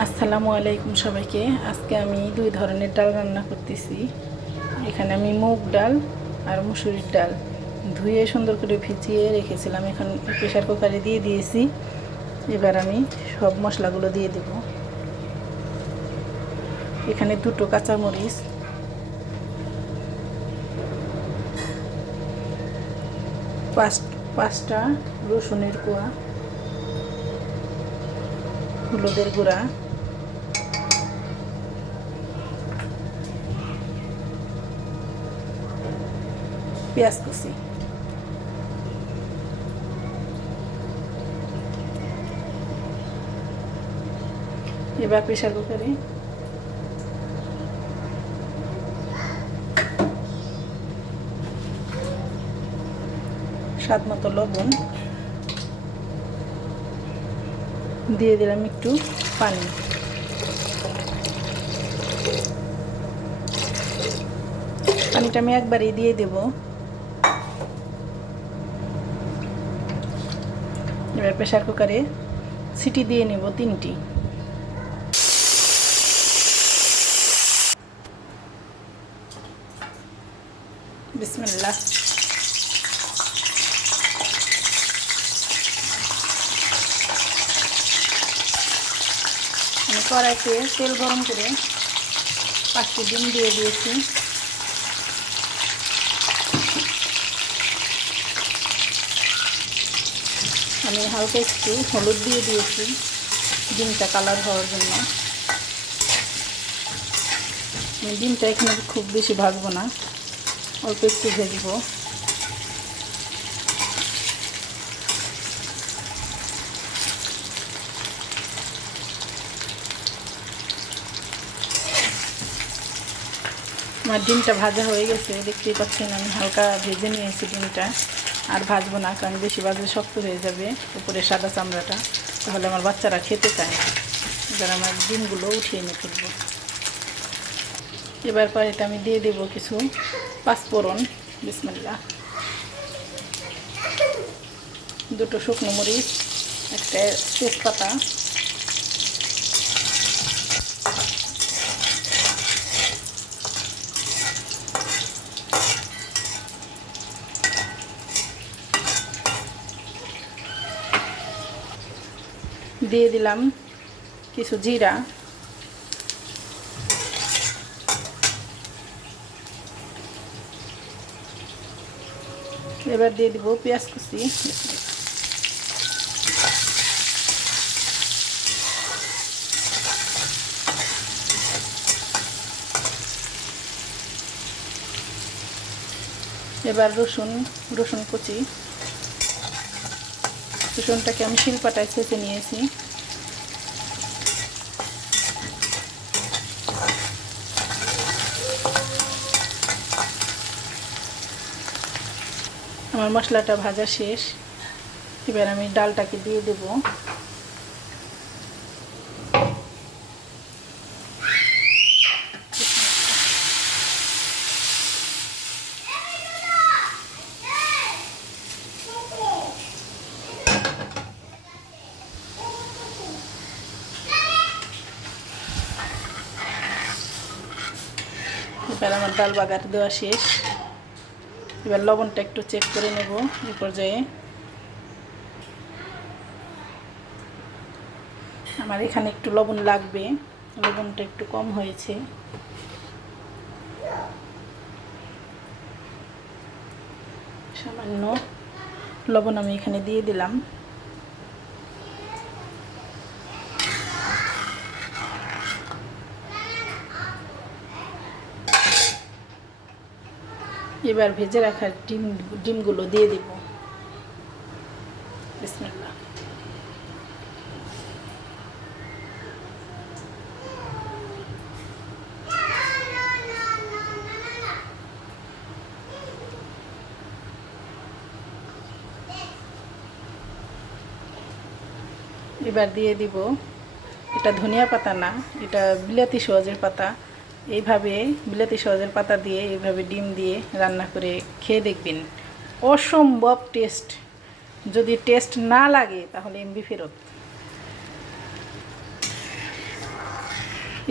আসসালামু আলাইকুম সবাইকে। আজকে আমি দুই ধরনের ডাল রান্না করতেছি। এখানে আমি মুগ ডাল আর মুসুরির ডাল। ধুয়ে সুন্দর করে ভিজিয়ে রেখেছিলাম। এখন প্রেশার কুকারে দিয়ে দিয়েছি। এবার আমি সব মশলাগুলো দিয়ে দেব। এখানে দুটো কাঁচামরিচ। পাঁচ, পাঁচটা রসুনের কোয়া। হলুদের গুঁড়া। পেঁয়াজ কুচি। এবার প্রেশার কুকারে স্বাদ মতো লবণ দিয়ে দিলাম একটু পানি। পানিটা আমি একবারই দিয়ে দেব। এবার প্রেশার কুকারে সিটি দিয়ে নেব তিনটি। বিসমিল্লাহ। আমি কড়াইতে তেল গরম করে পাঁচটি ডিম দিয়ে দিয়েছি। আমি হালকা একটু হলুদ দিয়ে দিয়েছি, ডিমটা কালার হওয়ার জন্য। ডিমটা এখানে খুব বেশি ভাজবো না, অল্প একটু ভেজবো। আমার ডিমটা ভাজা হয়ে গেছে, দেখতেই পাচ্ছেন আমি হালকা ভেজে নিয়েছি ডিমটা। আর ভাজবো না, কারণ বেশি ভাজলে শক্ত হয়ে যাবে উপরে সাদা চামড়াটা। তাহলে আমার বাচ্চারা খেতে চায় এবার আমার ডিমগুলো উঠিয়ে নিয়ে ফেলব। এবার পরে এটা আমি দিয়ে দেবো কিছু পাঁচফোড়ন বিসমিল্লা দুটো শুকনো মরিচ, একটা তেজপাতা দিয়ে দিলাম কিছু জিরা। এবার দিয়ে দিব পেঁয়াজ কুচি। এবার রসুন রসুন কুচি। রসুনটাকে আমি শিলপাটায় ছেঁচে নিয়েছি। আমার মশলাটা ভাজা শেষ। এবার আমি ডালটাকে দিয়ে দেব। এবার আমার ডাল বাগার দেওয়া শেষ। এবার লবণটা একটু চেক করে নেব এই পর্যায়ে। আমার এখানে একটু লবণ লাগবে, লবণটা একটু কম হয়েছে। সামান্য লবণ আমি এখানে দিয়ে দিলাম। এবার ভেজে রাখা ডিম, ডিমগুলো দিয়ে দিব। এবার দিয়ে দিব, এটা ধনিয়া পাতা না, এটা বিলাতি সহজের পাতা। এইভাবে বিলাতি সহজের পাতা দিয়ে, এইভাবে ডিম দিয়ে রান্না করে খেয়ে দেখবেন। অসম্ভব টেস্ট। যদি টেস্ট না লাগে, তাহলে এমবি ফেরত।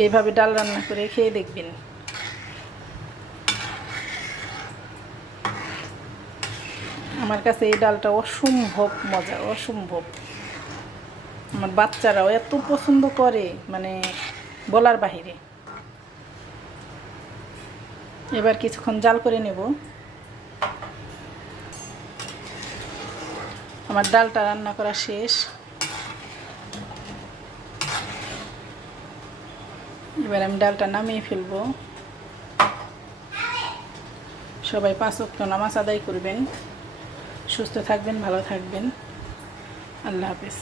এইভাবে ডাল রান্না করে খেয়ে দেখবেন। আমার কাছে এই ডালটা অসম্ভব মজা, অসম্ভব। আমার বাচ্চারাও এত পছন্দ করে মানে বলার বাহিরে। এবার কিছুক্ষণ জাল করে নেব। আমার ডালটা রান্না করা শেষ। এবার আমি ডালটা নামিয়ে ফেলব। সবাই পাঁচ ওয়াক্ত নামাজ আদায় করবেন। সুস্থ থাকবেন, ভালো থাকবেন। আল্লাহ হাফিজ।